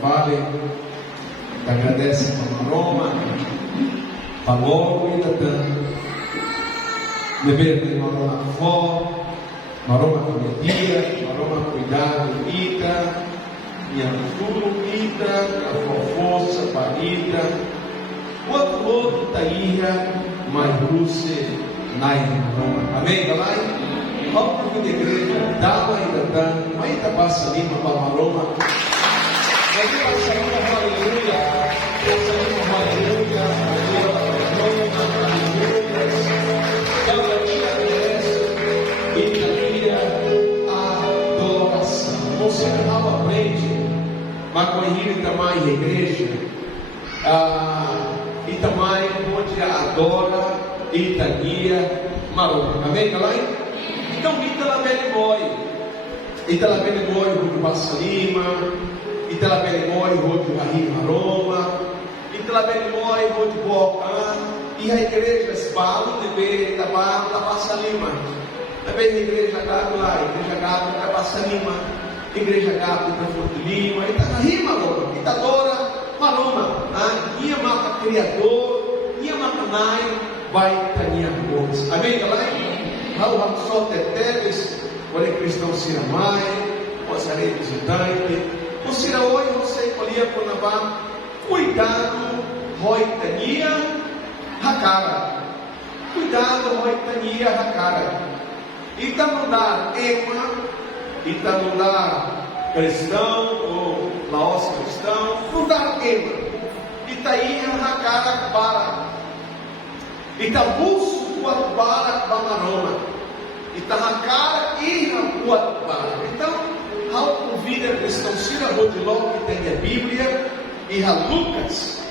fale, te agradece por Roma, falou e tanto. Dever ter uma Roma forte, uma Roma comedida, uma Roma cuidado, ita, e a futuro, ita, a força, parida, quanto outro taíra, mais russe, na Roma. Amém, galera? Vamos para a igreja, dá uma ainda dando, ainda passa lima para uma Roma. Aí passa lima, aleluia, passa lima, aleluia, você não aprende, mas corrigir também a igreja, e também onde adora, e guia, marrom. Amém, galera? Então, Ita bem moi, Ita bem moi, o Passa Lima, Ita bem moi, o Rahim Roma, Ita bem moi, o Bocan, e a igreja espalha de ver da Passa Lima. Também a igreja Gato lá, a igreja Gato da Passa Lima. Igreja Gato da Fonte Lima, e está na rima, Roma, e está adora, Maroma, ia mata Criador, ia mata Nai, vai Tania Gomes. Amém, galera? Não só teteles, olha cristão Sira Mai, Pozarei visitante, o Sira hoje você colhia por Navá, cuidado, Roi Tania, Hakara, cuidado, Roi Tania, Hakara, e está no dar Ema, e está no lar cristão, ou laos cristão, no dar tema, e está aí na cara para, e está buço o para Bamaroma, e está na cara e na para. Então, ao convida cristão Sira Rodiló, que tem a Bíblia, e a Lucas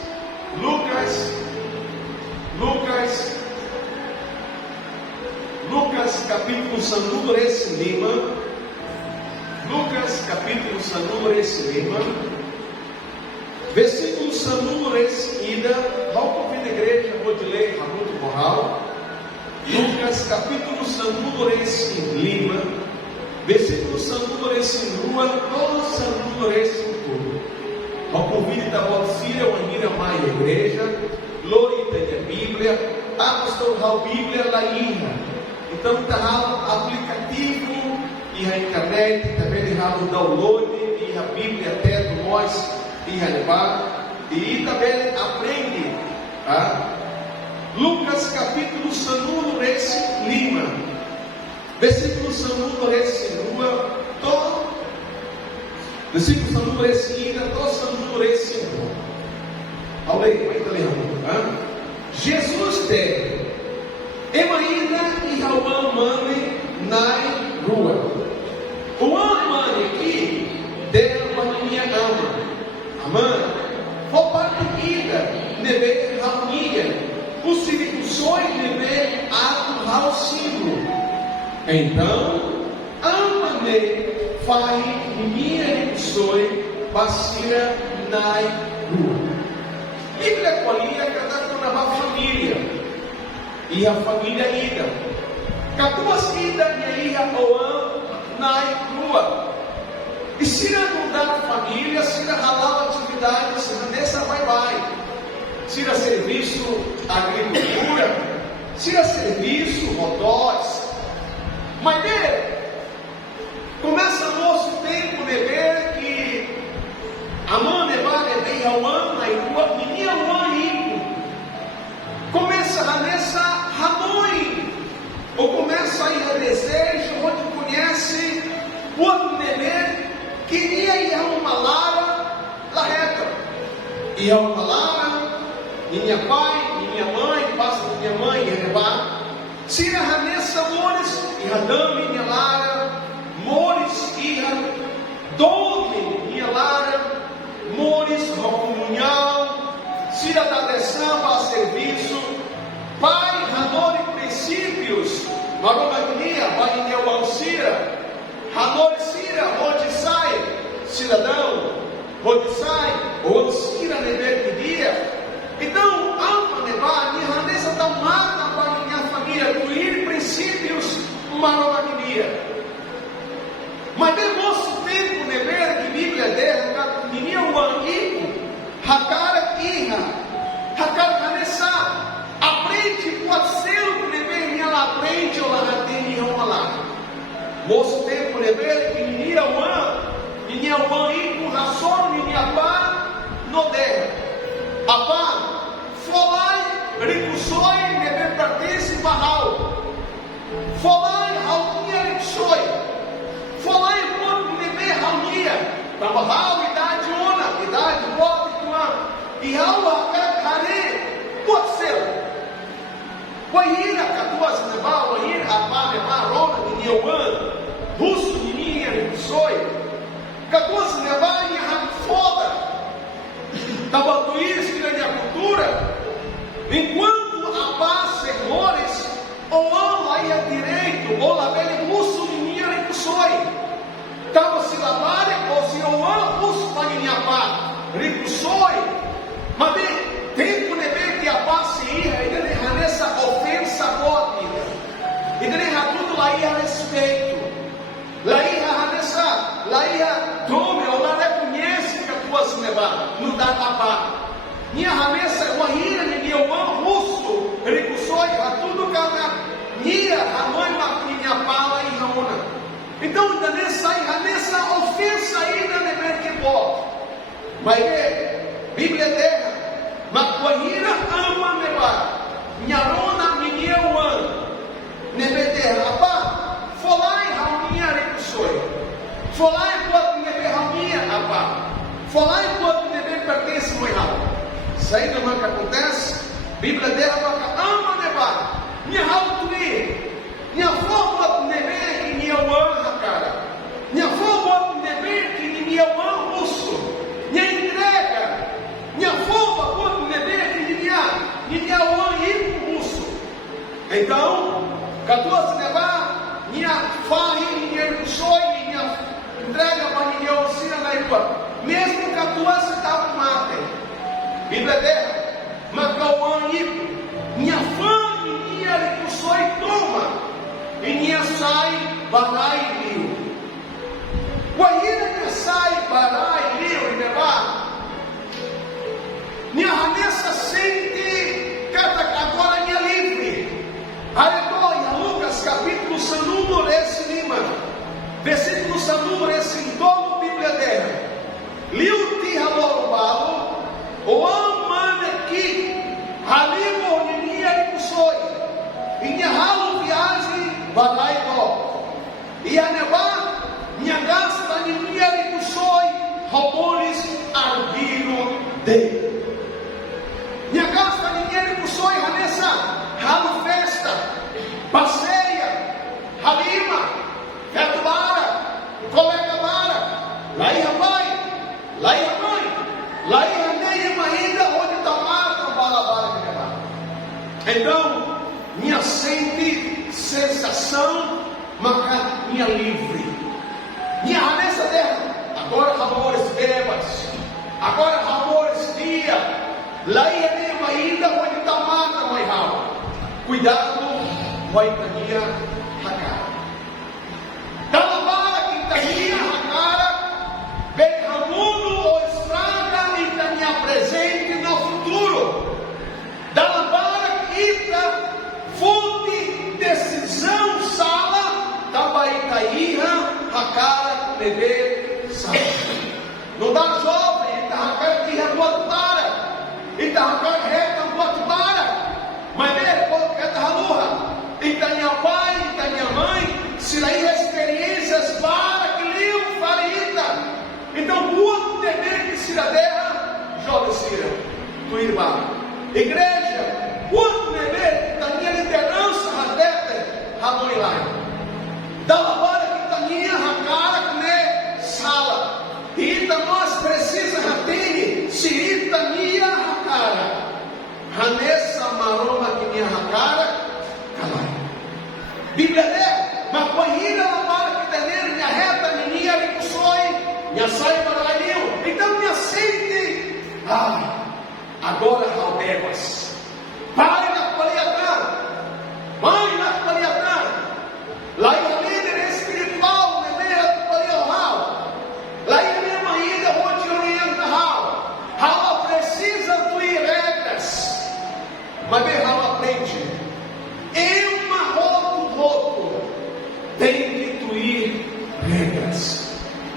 capítulo Sandu Rece Lima. Lucas capítulo Sandu Rece Lima, versículo Sandu Rece Ida, ao convite da igreja, vou te ler Ramuto Moral. Lucas capítulo Sandu Rece Lima, versículo Sandu Rece Rua, todo Sandu Rece tudo. Ao convite da Bolsíria, o Anira Maia Igreja, Lorita da Bíblia, apostolal Bíblia Laína. Então está aplicativo. E a internet, também o download, e a Bíblia até do nós, e a levar, e também aprende, tá? Lucas capítulo Sandu Rece Lima, versículo Sandu Rece Rua, todo, versículo Sandu Rece Ida, todo Sandu Rece Rua. Aulei, como é que está lendo? Jesus teve, Emaída e Rauã Mane, Nai Rua. O amane aqui, deu uma minha ama. Amém? Foi partida, neve harmonia. Os circunções neve ato ao símbolo. Então, amane faz minha ricções, passira na rua. Bíblia colinha cada uma família. E a família ida. Caduas ida e a oam. Na rua, e se não mudar família, se não ralar atividade, se não dessa vai, se não serviço agricultura, se não serviço rodóis, mas começa o nosso tempo de ver que a mãe vai bem ao ano, na rua, menina o ano, começa a nessa Hanoi, ou começa a ir a desejo, onde conhece o outro neném, queria ir a uma lara, lá reta, ia a uma lara, minha pai, minha mãe, passa minha mãe, ia levar, se a nessa mores, ia dar minha lara, mores, ia dorme, minha lara, mores, uma comunhão, se a da desamba a serviço, pai, ranor e princípios, Maromagnia, vai o Alcira, Ranor Cira, onde sai, cidadão, onde sai, o Alcira never que dia. Então, alma nevar, minha ranesa da mata para minha família, incluir princípios, Maromagnia. Mas no nosso tempo, never que Bíblia derra, menina, Bahal, idade una, idade pode tuan. E aula care, pode ser. Wahira katuas nebal, wahira apa nebal, rona de Neuan, russo de minha, soi. Katuas nebal e foda. Tabatuís que na minha cultura, enquanto a paz senhores, ou lá ia direito, ou lá velho russo de minha, soi. Tava se lavare, ou se ou russo para minha paz, rico soi. Mas tempo de que a paz se ia, ele nem nessa ofensa boa vida. Ele nem tudo lá ia respeito. Lá ia tome, ou lá reconhece que a tua se levar, não dá tapar. Minha ramessa, uma ira de meu russo, rico soi, a tudo cada minha, a mãe minha pala e raona. Então, nessa ofensa ainda nem ver que pode. Mas Bíblia terra. Macoaíra ama nevar, Nharona minheuan, nebeter, apa, folai rauminha recusoi, folai quando nebe rauminha, apa, folai quando nebe pertence no errado. Isso aí não é o que acontece. Bíblia dela ama nevar, minha alturia, minha forma nebe que minheuan, cara, minha forma nebe que minheuan russo, minha entrega. Minha forma quando beber que minha o russo. Então, 14 levar minha farra, minha sonho, minha entrega para minha oficina na rua. Mesmo 14 estava mate. Bíblia terra, macauã minha farra, minha sonho toma. E minha sai, barai liu. Guaíra minha sai, barai liu e levar. Minha ramessa sente, agora minha livre. Aleluia, Lucas capítulo sanúmero esse lima. Versículo sanúmero esse em toda a Bíblia dela. Liu ti halorubalo, o amane aqui, halimo ninia e kusoi. E minha halo viagem, badai do. E a nevar, minha gasta ninia e kusoi, robores arbiram de. Minha gasta dinheiro com sonho, Vanessa, ralo festa, passeia, halima, feto bara, colega bara, lá ia pai, lá ia mãe, lá ia meia ainda, onde está mata, balabara que levar. Então, minha sente sensação, marca minha livre, minha Vanessa dela, agora amores bebas, agora amores dia. Lá ia mesmo ainda, onde está mata, mãe rala. Cuidado, vai tania a cara. Talavara, que tania a cara, bem ramudo ou estraga, e tania presente no futuro. Talavara, que fonte, decisão, sala, tabaitaíra, a cara, bebê, sala. Não dá jovem, está a cara que revoltada. Então, reta quanto para, mas reta halurra. Então, minha pai, então, minha mãe, se daí experiências para que liam farita. Então, quanto dever que se da terra, jovem Cira, tua irmã. Igreja, quanto dever da minha liderança, a mãe lá. Da labora que da minha cara, né, sala. E então, nós precisamos ter, se ita minha cara, Hanessa maroma que minha cara, calai. Bíblia é, mas corrida na para que tener minha reta, minha recusoi, minha sai para ali. Então minha sente, agora Raldebas, pai na paliatã, mãe na paliatã, lá em líder espiritual, neneira do paliatã, lá em minha mãe, onde orienta Rala precisa tuir regras, mas bem Rala aprende. Roto, tem que tuir regras.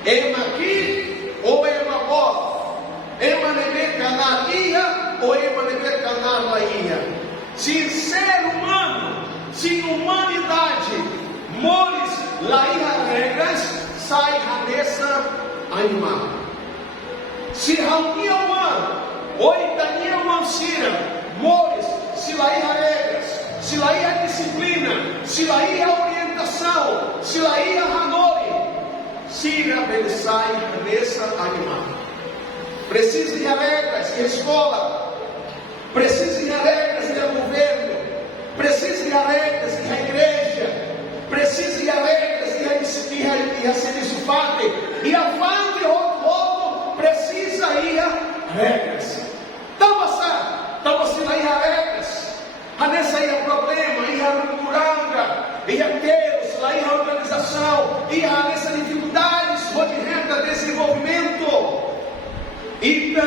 Ema aqui ou ema ó? Ema nebe canar ia ou ema nebe canar lá ia? Se ser humano, se humanidade, mores lá ia regras, sai a dessa animal. se reunia uma, oitania uma sira, mores, se lá ia regras, se lá ia disciplina, se lá ia orientação, se lá ia hanori, sira, belezai, cabeça, animal. Precisa de regras de escola, precisa de regras de governo, precisa de regras de igreja, precisa de regras de serviço padre, e a fante outro precisa ir regras. Então você vai ir regras, a nessa aí problema, ir a muranga, ir a Deus, lá ir a organização, ir a nessa dificuldades, de renda, desenvolvimento. Ita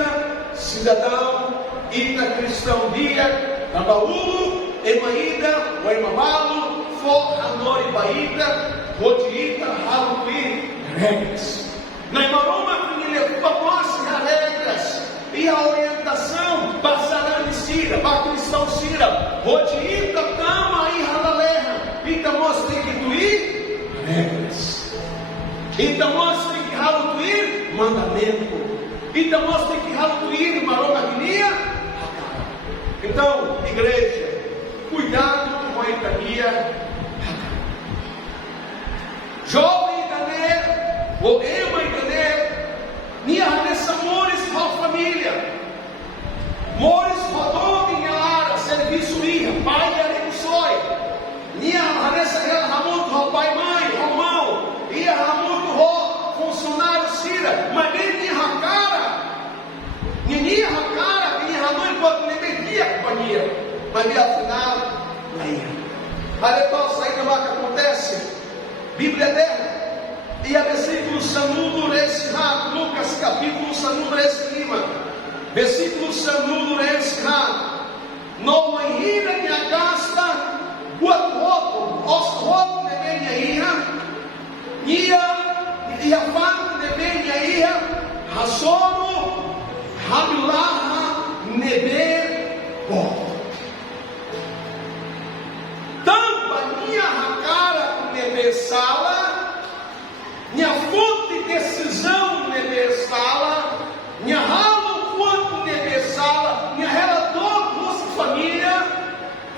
cidadão, ita cristão dia, Tabaúlo, Emaída, o Emabalo, For, Hanori, Baída, Rodiita, Halupi, regras. Na Imaroma, que me levou a nossa regras, e a orientação, passará de Sira, para cristão Sira, Rodiita, Tama, e Halaleha, então nós temos que doir regras. Então nós temos que halutuir mandamento. Então nós temos que halutuir maromagnia. Então, igreja, cuidado com a etania. Jovem Igané, ou Ema Igané, minha nessa mores com a família. Mores rodou minha lara, serviço ia, pai e aremusoi. Minha nessa ela ramuto, pai mãe, romão, ia ramuto, funcionário Sira, mas nem minha cara. Minha cara, minha mãe pode nem medir a companhia, mas afinal, aí. Olha qual saída lá que acontece. Bíblia dela, e a versículo sanudo esse rato, Lucas capítulo sanudo esse lima, versículo sanudo esse rato, não manhira minha gasta, quanto outro, os rotos de minha ira, e a parte de minha ira, rasono, hamulaha, neber, bom. Sala, minha fonte de decisão nebe sala, minha ralo quanto nebe sala, minha relator nossa família,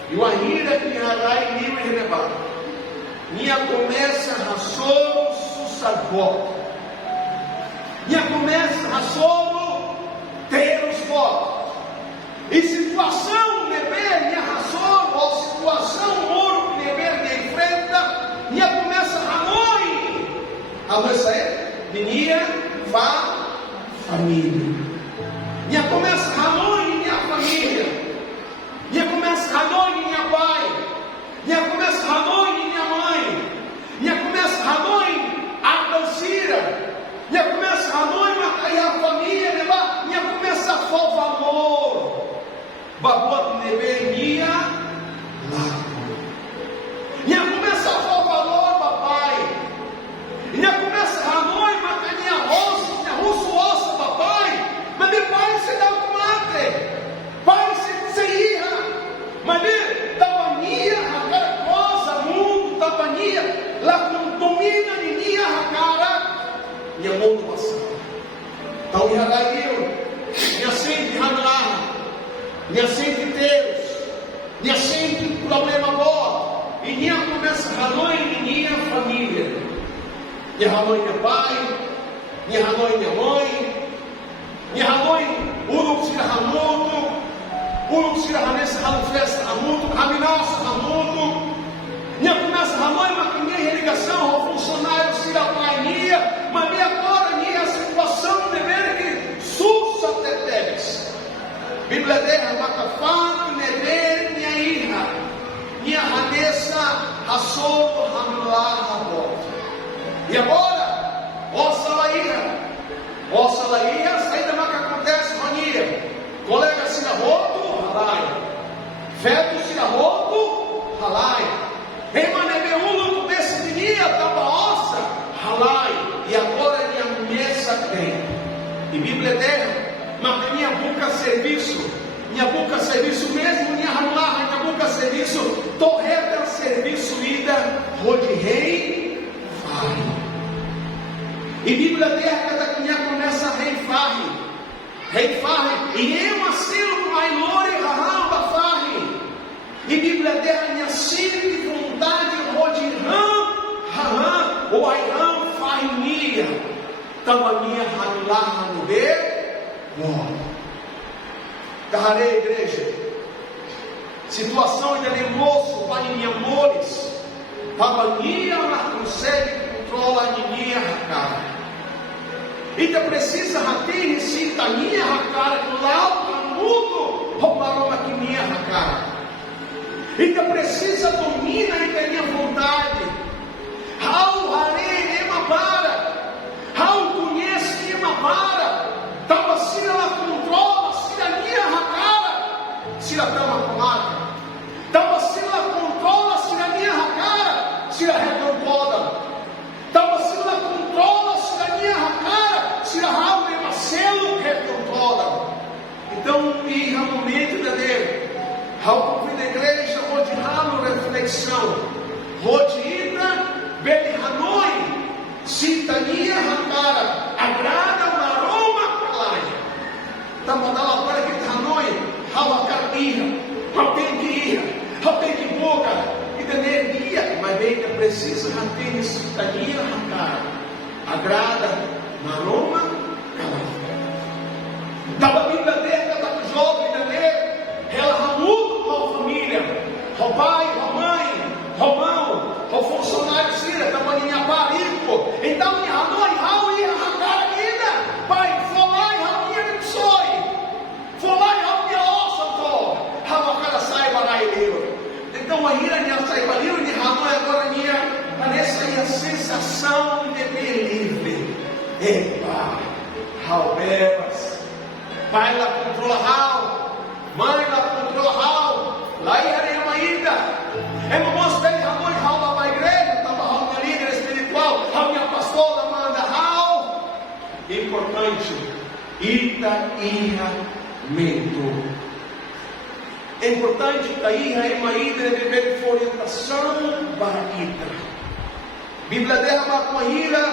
e o ainda que harai livre e relevado. Minha começa a solo susagó. Minha começa a solo ter os votos. E situação nebe minha razão, ou situação moro nebe me enfrenta. Minha começa a noite é minha família. Minha começa a noite minha família. Minha começa a noite minha pai. Minha começa a noite minha mãe. Minha começa a noite a dançira. Minha começa a noite a família. Minha começa a falta amor. Babot nebe minha lá. Minha começa a falta valor, papai. Minha começa a noite, mas minha roça, osso, papai. Mas meu pai se dá um mate. Pai se irra. Mas meu, tabania, a cara coisa, mundo, tabania, lá domina de minha cara. Minha mão passada. Então, minha daí, minha sente ranar, minha sente Deus, minha sente problema bom. E minha começa a noite minha família. Minha mãe, meu pai, minha mãe, minha mãe, minha mãe, Uruk Ramuto, Uruk Ranessa Ramufesta Ramuto, Raminaça Ramuto. Minha começa a mãe, mas minha religação ao funcionário Sira Pai minha, mas minha agora minha situação de ver que sussa teteres. Bíblia dela, Macafá, Neber, minha irra. Minha ranessa, raçou, ramular, rabó. E agora, ó Salaíra, saída mais que acontece, mania. Colega Sinaroto, ralaia. Feto Sinaroto, ralaia. Emanebeúlo, desse dia, tabaossa, ralaia. E agora minha mesa tem. E Bíblia dela, mas minha boca serviço. Minha boca serviço mesmo, minha ramarra, minha boca serviço, torreta serviço ida, rode rei, farre. E Bíblia terra, cada minha começa a rei farre. Rei Farre, e eu assino mai lore raham da Farre. E Bíblia dela me assine de vontade rodirão, raham, ou airam farria. Tamania hanulah hanube, Carrarei, igreja. Situação de moço, paninha mores. Tabania ela consegue controlar a minha cara. Então precisa ter esse taninha cara que lá o mundo roubaram a minha cara. Então precisa dominar a minha vontade. How harei emabara. How conhece emabara. Tava se ela controla, se a minha cara, se ela tama com marca. Tava se ela controla, se a minha cara, se ela recompoda. Tava se ela controla, se a minha cara, se ela rabo de Marcelo recompoda. Então, e realmente dele, ao cumprir da igreja, onde ralo reflexão, rodida, bem Hanoi, sintonia cara, agrada o aroma calai. Tá mandando agora que Hanoi, rala carninha, não tem que ir, não tem que boca, e da energia, mas bem que precisa ter sintonia cara, agrada o aroma calai. Estava a Bíblia dele, estava o jovem dele, ela muito com a família, o pai, a mãe, o irmão, o funcionário Cira, estava em Aparico. Então, em Hanoi, Raul ia arrancar ainda, pai, foi lá e Raul ia me sonho, foi lá e Raul ia osso, Raul cara saiba lá ele. Então, a ira minha saiba livre de Hanoi agora minha, parece aí a sensação de ter livre. Epa, Raul bebas. Pai lá controla Raul, mãe lá controla Raul, lá em Areia ainda. É no moço dele, Raul, Raul lá para a igreja, estava Raul minha líder espiritual, Raul minha pastora, manda Raul. Importante, Itaíramento. É importante Itaíramento é viver de orientação barita. Bíblia derrama com a ira,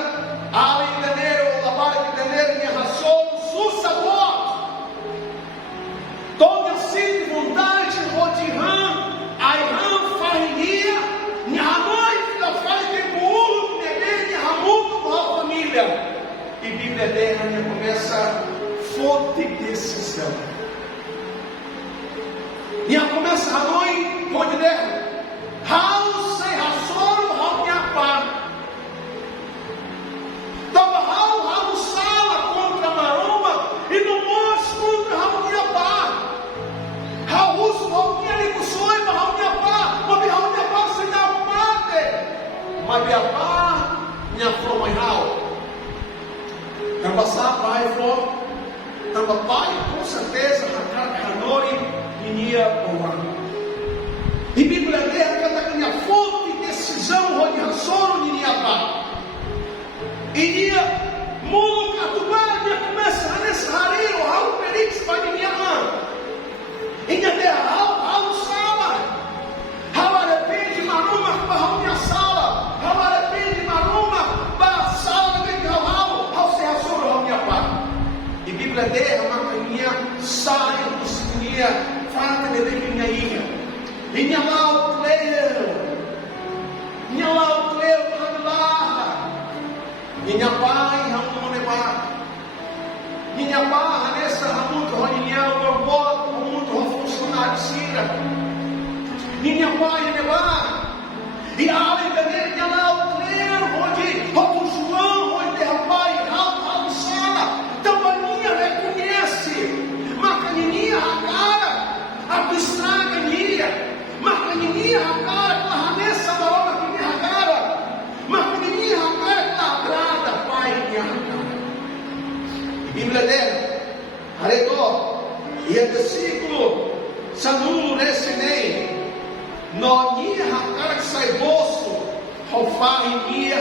além de janeiro, lavar de janeiro, minha ração, su sabor. Toda assim de vontade, rodirão, airam, farinha, Hanoi, da faz de burro, bebê, Hamuto, com a família. E Bíblia dela começa fonte de decisão. E começa Hanoi, onde der, Raul sem ração, Raul me apar. Estava Raul sala contra a maromba, e no monte contra Raul me apar. Raul tinha ligações, mas Raul me apar, mas Raul me apar sem dar um mate. Mas me apar, minha flor, Raul. Estava só pai, flor. Estava pai, com certeza, Hanoi, iria boa. E Bíblia dele, que está com minha fonte de decisão, onde ração, iria apar. Iria, mundo catubá, ia começar nesse rario, Raul perix, vai minha mão. Ainda tem Raul sala, Raul arrepende maruma para Raul minha sala, Raul arrepende maruma para a sala de Raul se rassura Raul minha pá. E Bíblia dele, uma caminha, sai do seguia, fata de minha ilha. E minha lá o cleo, canlar, minha pai, Raul nevar. Minha barra nessa muito ronial, eu boto muito funcionário Cira. Minha pai levar. E a área dele, lá o clero, onde João, onde rapaz, Raul sala. Então a minha reconhece. Macaninha a cara, a estraga minha. Macaninha a cara, a nessa barra que minha cara. Macaninha a cara, que agrada, pai, minha cara. Bíblia dela, arredor, e o versículo, Sanu, Nessinei, Nonia, cara que sai bolso, Rofar e Ia,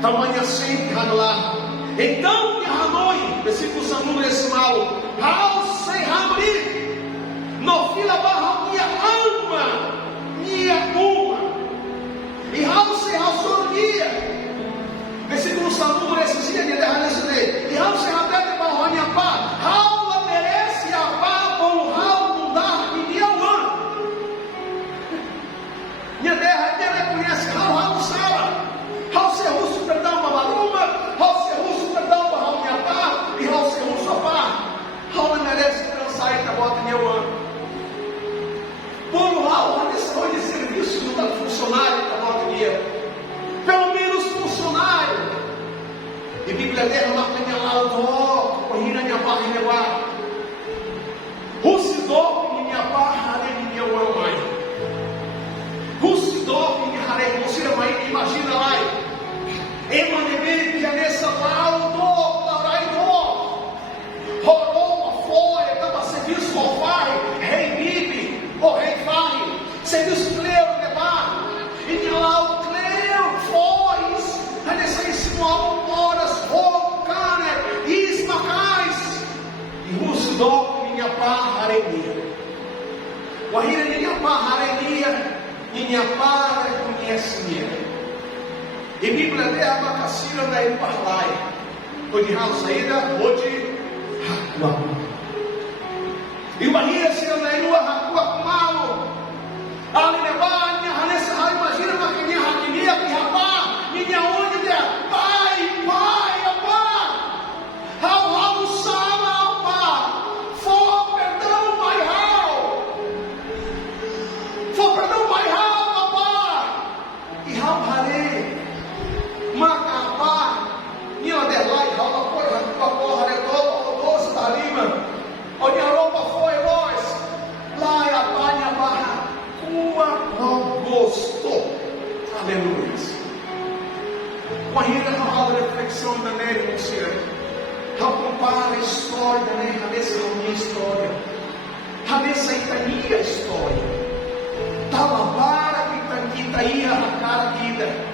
tamanho sempre, Hanolá. Então, Hanoi, versículo Sanu, Nessimal, Raul sem Ramri, no fila barra, minha alma, minha uma, e Raul sem Raul, versículo Samuel, esse dia de derrar nesse lei. E Raul se rabete para a minha pá. imagina lá, Emanemê, nessa laudo, Laraido, Roroma, Folha, estava serviço Rofai, Rei Bibi, o Rei Fai, serviço Cleo, Nebar, e tinha lá o Cleo, Fois, aí nessa ensinou horas, Rocaner, Ismacais, e Rusdó, minha pá, Arenia. O Arenia, minha pá, Arenia, minha pá, conhece-me. E Bíblia de Abacacira da Iparlai, onde a saída, onde Hakua. E o Bahia se andaiu a Hakua Malo. Ali levar, minha Hanessa, imagina uma que minha Hakimia, que rapá, minha onde de pai, apá. Hau, sala, apá. For perdão, pai, for perdão, pai, apá. E hau, harei. Macapá, minha derlai, rola foi, rapapó, redondo, doce da lima, onde a roupa foi, nós, lá é a palha barra, cua não gostou, aleluia. Com a renda rola reflexão da nele, você, ao comparar a história da nele, a minha história, a nessa minha história, talabara que tá aí a cara vida.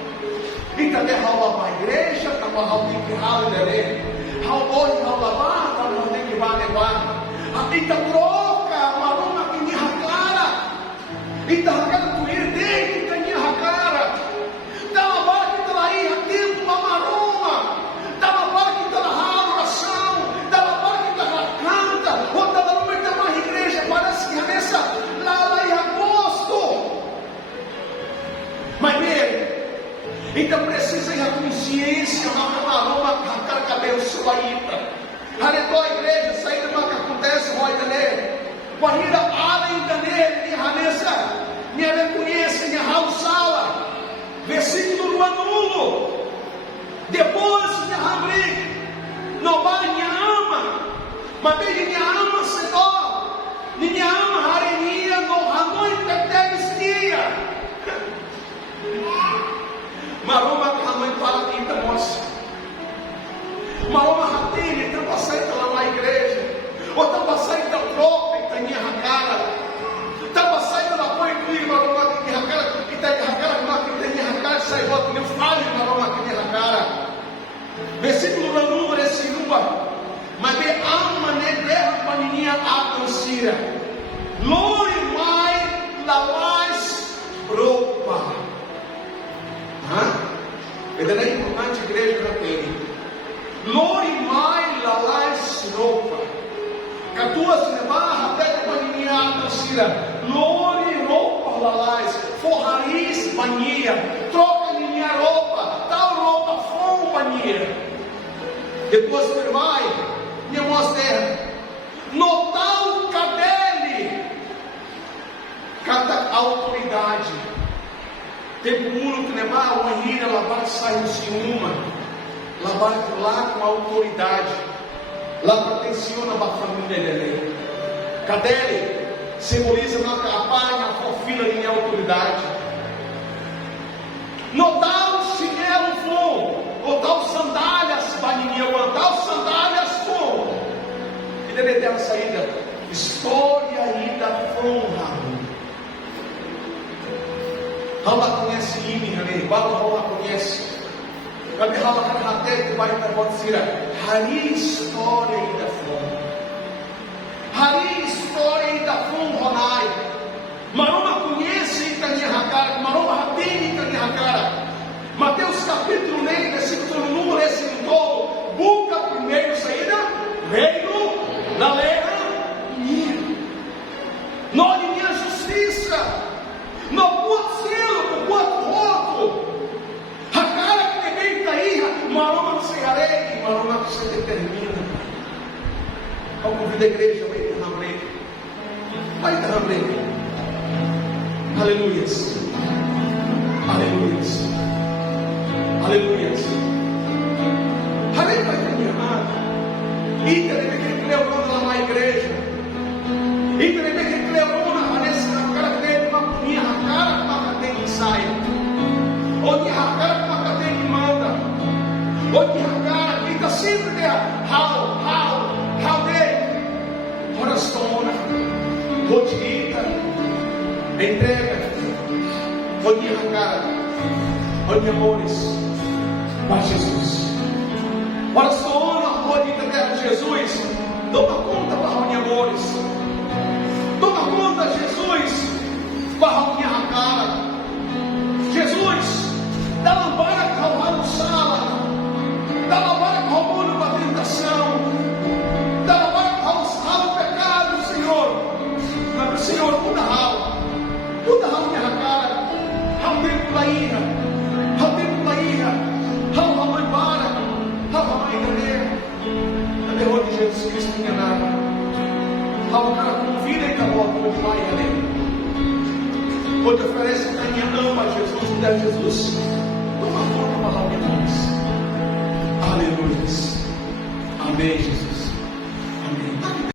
E também rola para a igreja, está para rolar que rala dele, rolou e rola lá, está para que vai levar. A pinta troca, uma luma que minha cara, e está ragando com ele dentro, que minha cara, dá uma bala que está aí, aqui, uma maroma, dá uma bala que está na oração, dá uma bala que está na canta, ou está na luma uma igreja, parece que a nessa lá em agosto, mas mesmo. Então precisa ir a consciência, uma aroma, arrancar cabelo suaíta. Aredou a igreja, saída do que acontece, vai dele. Guarida, além dele, minha ranessa, minha reconhece, minha rausala. Versículo do anulo. Depois, minha rambrique, não vai, minha ama. Mas bem, minha ama, Senhor. Minha ama, harenia, no ranoi, tetemistia. Maroma mãe fala aqui da moça. Maroma ratene, então passei lá na igreja. Ou então passei da troca e tem minha cara. Então passei da apoio que maroma que minha cara, que tem minha cara, que tem minha cara, sai volta, meu fale maroma que minha cara. Versículo do número esse rua. Mas me ama ne guerra paninha a consira. Loi mai lavais roupa. Ed è importante igreja na pele. Lori mai la lais roupa. Catua se levar até que paninha consira. Lori roupa la lais. Forraris mania. Troca minha roupa. Tal roupa fom mania. Depois você vai. Me mostra. No tal cadele. Cada autoridade. Tempo muro que levar uma ira, lavar sai no ciúma, lavar lá com a autoridade, lá protenciona a família dele. Cadele simboliza na capanha a fofila de minha autoridade. No tal chinelo fom, ou tal sandálias, baninha, ou tal sandálias fom. E deve ter a saída, história aí da fonra. Hala conhece Imi, Hala conhece. Kami Hala kan hati que vai para você. Hari história da fome. Hari história da fome Ronai. Maroma conhece Itaniahakara, Maroma tem Itaniahakara. Mateus capítulo 9, versículo número esse todo. Busca primeiro saída, reino da lei minha. Não de minha justiça. Não pode ser, não pode roto. A cara que vem cair, maroma não se arregue, maroma não se determina. Ao convite da igreja, vai derramar. Vai derramar. Aleluias. Aleluias. Aleluias. Aleluia, vai ter amado. E deve que cleurona lá na igreja. E deve que cleurona nessa cara que tem uma minha cara que tem ensaio. Onde a sempre der how day. Ora stona, rodita, entrega, olha a cara, olha amores, para Jesus. Ora stona, rodita terra de Jesus, toma conta para olha amores, toma conta Jesus, para olha a cara. Jesus, da lampada que roubaram sala, da lampada que roubou numa tentação, da lampada que roubou o pecado, Senhor. Mas, Senhor, muda a minha cara, ao tempo da ira, ao mãe para, ao mãe da derrota de Jesus Cristo enganado, ao cara convida e acabou de lá e além. Hoje oferece a minha ama a Jesus, me deve Jesus. Toma conta para lá, irmãos. Aleluia. Amém, Jesus.